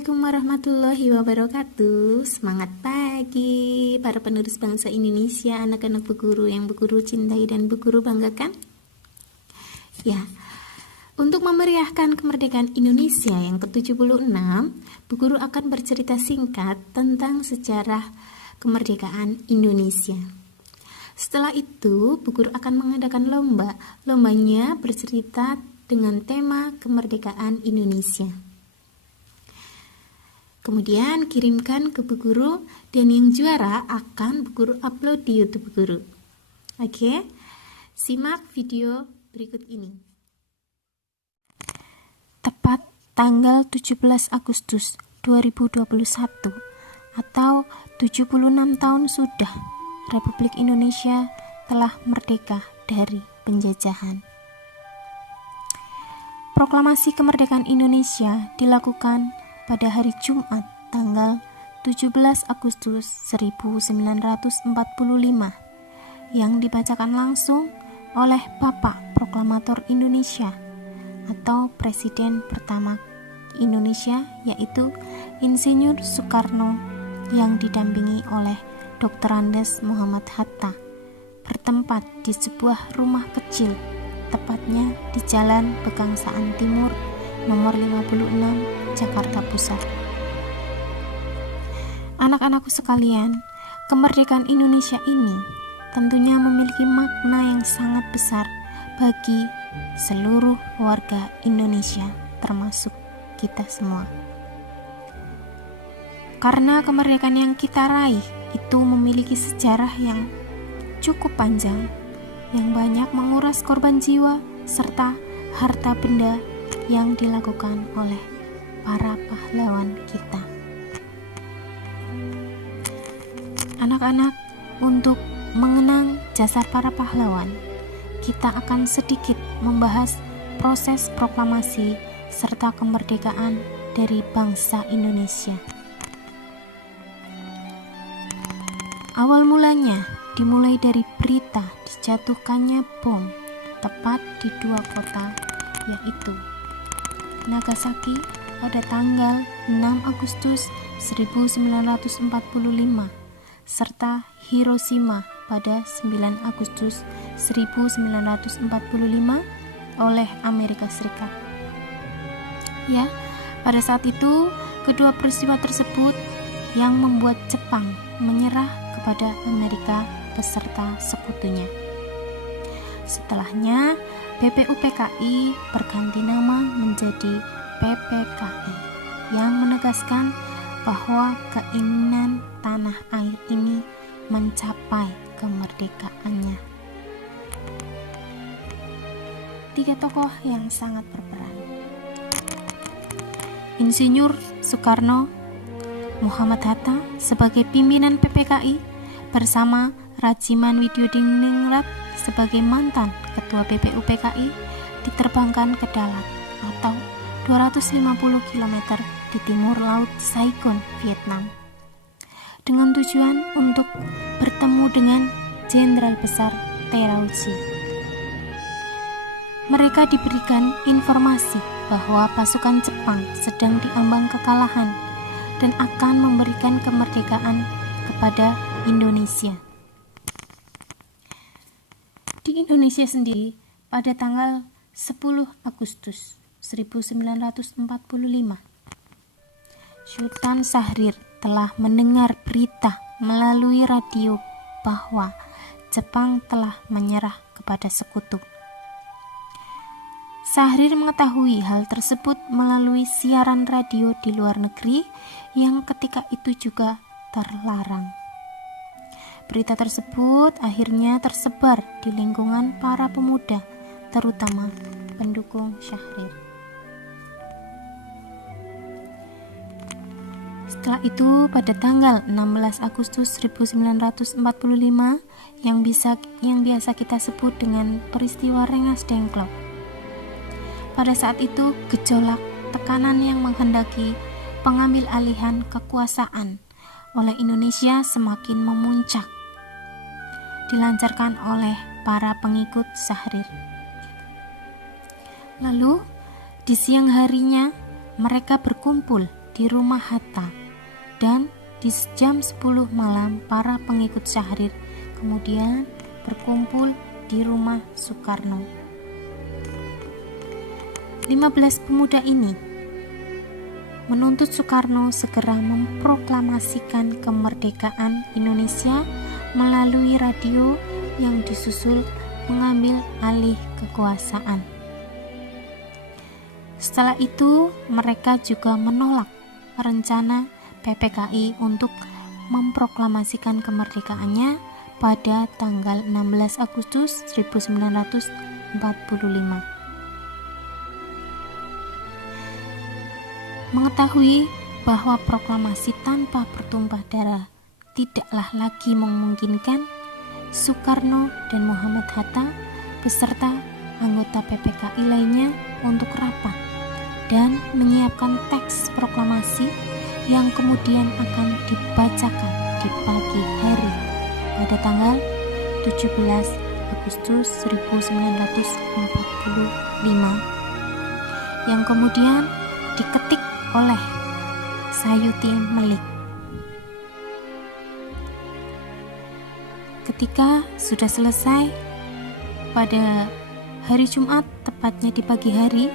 Assalamualaikum warahmatullahi wabarakatuh. Semangat pagi para penerus bangsa Indonesia, anak-anak Bu Guru yang Bu Guru cintai dan Bu Guru banggakan. Ya, untuk memeriahkan kemerdekaan Indonesia yang ke-76, Bu Guru akan bercerita singkat tentang sejarah kemerdekaan Indonesia. Setelah itu, Bu Guru akan mengadakan lomba. Lombanya bercerita dengan tema kemerdekaan Indonesia. Kemudian kirimkan ke Bu Guru dan yang juara akan Bu Guru upload di YouTube Bu Guru. Oke, simak video berikut ini. Tepat tanggal 17 Agustus 2021 atau 76 tahun sudah Republik Indonesia telah merdeka dari penjajahan. Proklamasi kemerdekaan Indonesia dilakukan pada hari Jumat tanggal 17 Agustus 1945 yang dibacakan langsung oleh Bapak Proklamator Indonesia atau Presiden pertama Indonesia, yaitu Insinyur Soekarno yang didampingi oleh Dr. Andes Muhammad Hatta, bertempat di sebuah rumah kecil, tepatnya di Jalan Pegangsaan Timur nomor 56 Jakarta Pusat. Anak-anakku sekalian, kemerdekaan Indonesia ini tentunya memiliki makna yang sangat besar bagi seluruh warga Indonesia, termasuk kita semua. Karena kemerdekaan yang kita raih itu memiliki sejarah yang cukup panjang, yang banyak menguras korban jiwa serta harta benda yang dilakukan oleh para pahlawan kita. Anak-anak, untuk mengenang jasa para pahlawan, kita akan sedikit membahas proses proklamasi serta kemerdekaan dari bangsa Indonesia. Awal mulanya dimulai dari berita dijatuhkannya bom tepat di dua kota, yaitu Nagasaki pada tanggal 6 Agustus 1945 serta Hiroshima pada 9 Agustus 1945 oleh Amerika Serikat. Ya, pada saat itu kedua peristiwa tersebut yang membuat Jepang menyerah kepada Amerika beserta sekutunya. Setelahnya BPUPKI berganti nama menjadi PPKI yang menegaskan bahwa keinginan tanah air ini mencapai kemerdekaannya. Tiga tokoh yang sangat berperan: Insinyur Soekarno, Muhammad Hatta sebagai pimpinan PPKI bersama Rajiman Widyodiningrat sebagai mantan Ketua BPUPKI diterbangkan ke Dalat atau 250 km di timur laut Saigon, Vietnam, dengan tujuan untuk bertemu dengan Jenderal Besar Terauchi. Mereka diberikan informasi bahwa pasukan Jepang sedang diambang kekalahan dan akan memberikan kemerdekaan kepada Indonesia. Di Indonesia sendiri, pada tanggal 10 Agustus 1945, Sultan Syahrir telah mendengar berita melalui radio bahwa Jepang telah menyerah kepada sekutu. Syahrir mengetahui hal tersebut melalui siaran radio di luar negeri yang ketika itu juga terlarang. Berita tersebut akhirnya tersebar di lingkungan para pemuda, terutama pendukung Syahrir. Setelah itu, pada tanggal 16 Agustus 1945 yang biasa kita sebut dengan peristiwa Rengas Dengklok. Pada saat itu, gejolak tekanan yang menghendaki pengambil alihan kekuasaan oleh Indonesia semakin memuncak, dilancarkan oleh para pengikut Syahrir. Lalu di siang harinya mereka berkumpul di rumah Hatta, dan di jam 10 malam para pengikut Syahrir kemudian berkumpul di rumah Soekarno. 15 pemuda ini menuntut Soekarno segera memproklamasikan kemerdekaan Indonesia melalui radio yang disusul mengambil alih kekuasaan. Setelah itu, mereka juga menolak rencana PPKI untuk memproklamasikan kemerdekaannya pada tanggal 16 Agustus 1945. Mengetahui bahwa proklamasi tanpa bertumpah darah tidaklah lagi memungkinkan, Soekarno dan Muhammad Hatta beserta anggota PPKI lainnya untuk rapat dan menyiapkan teks proklamasi yang kemudian akan dibacakan di pagi hari pada tanggal 17 Agustus 1945 yang kemudian diketik oleh Sayuti Melik. Ketika sudah selesai pada hari Jumat, tepatnya di pagi hari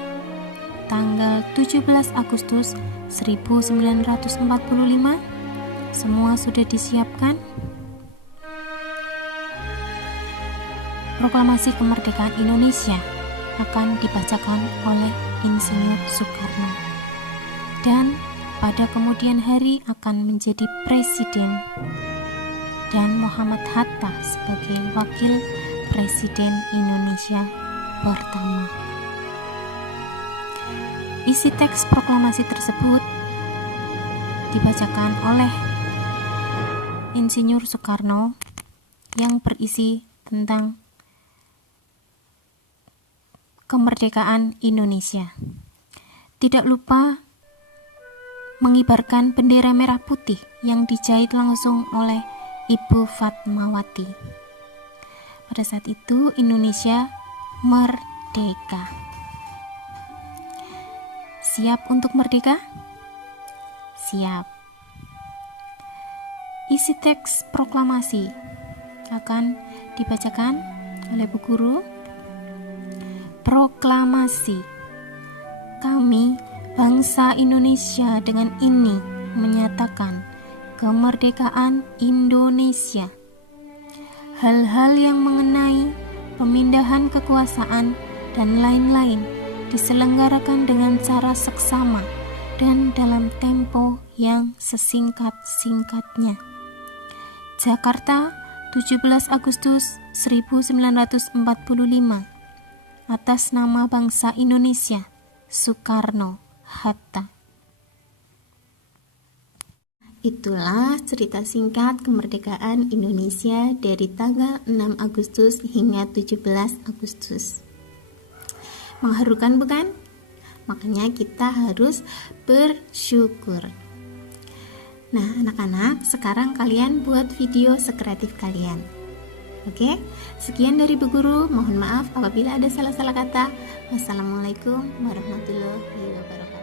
tanggal 17 Agustus 1945, semua sudah disiapkan. Proklamasi kemerdekaan Indonesia akan dibacakan oleh Insinyur Soekarno, dan pada kemudian hari akan menjadi presiden, dan Muhammad Hatta sebagai wakil presiden Indonesia pertama. Isi teks proklamasi tersebut dibacakan oleh Insinyur Soekarno yang berisi tentang kemerdekaan Indonesia. Tidak lupa mengibarkan bendera merah putih yang dijahit langsung oleh Ibu Fatmawati. Pada saat itu Indonesia merdeka. Siap untuk merdeka? Siap. Isi teks proklamasi akan dibacakan oleh Bu Guru. Proklamasi. Kami, bangsa Indonesia, dengan ini menyatakan kemerdekaan Indonesia. Hal-hal yang mengenai pemindahan kekuasaan dan lain-lain diselenggarakan dengan cara seksama dan dalam tempo yang sesingkat-singkatnya. Jakarta, 17 Agustus 1945. Atas nama bangsa Indonesia, Soekarno Hatta. Itulah cerita singkat kemerdekaan Indonesia dari tanggal 6 Agustus hingga 17 Agustus. Mengharukan bukan? Makanya kita harus bersyukur. Nah, anak-anak, sekarang kalian buat video sekreatif kalian. Oke, sekian dari Bu Guru. Mohon maaf apabila ada salah-salah kata. Wassalamualaikum warahmatullahi wabarakatuh.